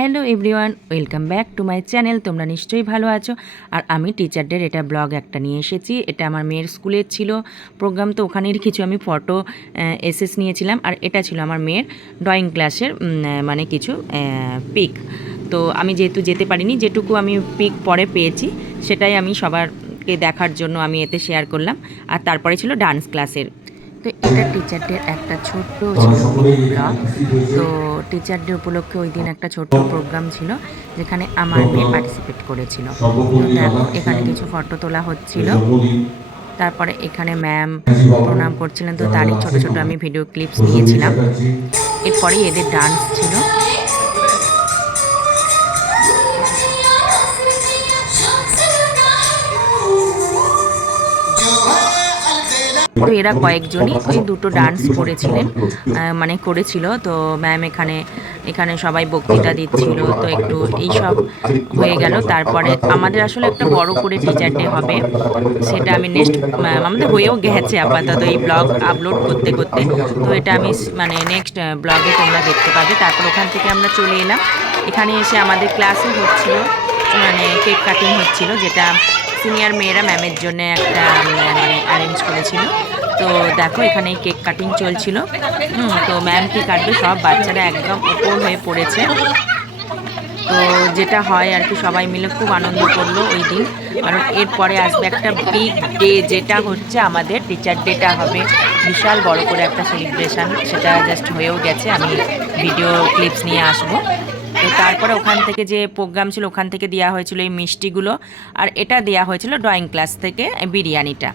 Hello everyone, welcome back to my channel. তোমরা নিশ্চয়ই ভালো আছো। আর আমি টিচারদের এটা ব্লগ একটা নিয়ে এসেছি। এটা আমার মেয়ের স্কুলের ছিল প্রোগ্রাম, তো ওখানের কিছু আমি ফটো এসএস নিয়েছিলাম। আর এটা ছিল আমার মেয়ের ড্রয়িং ক্লাসের মানে কিছু পিক। তো আমি যেহেতু যেতে পারিনি, যেটুকু আমি পিক পরে পেয়েছি সেটাই আমি সবারকে দেখার জন্য আমি এতে শেয়ার করলাম। আর তারপরে ছিল ডান্স ক্লাসের। তো এটা টিচারদের একটা ছোট্ট ছিল ব্লগ। তো টিচার ডে উপলক্ষে ওই দিন একটা ছোট্ট প্রোগ্রাম ছিল যেখানে আমার মেয়ে পার্টিসিপেট করেছিল। তো দেখো এখানে কিছু ফটো তোলা হচ্ছিল। তারপরে এখানে ম্যাম প্রণাম করছিলেন, তো তারই ছোট ছোট আমি ভিডিও ক্লিপস নিয়েছিলাম। এরপরেই এদের ডান্স ছিল। তো এরা কয়েকজনই ওই দুটো ডান্স করেছিলেন, মানে করেছিল। তো ম্যাম এখানে এখানে সবাই বক্তৃতা দিচ্ছিল, তো একটু এইসব হয়ে গেল। তারপরে আমাদের আসলে একটা বড় করে টিচার ডে হবে, সেটা আমি নেক্সট আমাদের হয়েও গেছে আপাতত এই ব্লগ আপলোড করতে করতে। তো এটা আমি মানে নেক্সট ব্লগে তোমরা দেখতে পাবে। তারপর ওখান থেকে আমরা চলে এলাম। এখানে এসে আমাদের ক্লাসে হচ্ছিল মানে কেক কাটিং হচ্ছিল, যেটা সিনিয়র মেয়েরা ম্যামের জন্য একটা মানে অ্যারেঞ্জ করেছিল। তো দেখো এখানে কেক কাটিং চলছিল। তো ম্যাম কি কাটবে, সব বাচ্চারা একদম উপর হয়ে পড়েছে। তো যেটা হয় আর কি, সবাই মিলে খুব আনন্দ করলো ওই দিন। কারণ এরপরে আসবে একটা বিগ ডে, যেটা হচ্ছে আমাদের টিচার ডেটা হবে বিশাল বড় করে একটা সেলিব্রেশন। সেটা জাস্ট হয়েও গেছে, আমি ভিডিও ক্লিপস নিয়ে আসবো। তো তারপরে ওখান থেকে যে প্রোগ্রাম ছিল ওখান থেকে দেওয়া হয়েছিল এই মিষ্টিগুলো, আর এটা দেওয়া হয়েছিল ড্রয়িং ক্লাস থেকে বিরিয়ানিটা।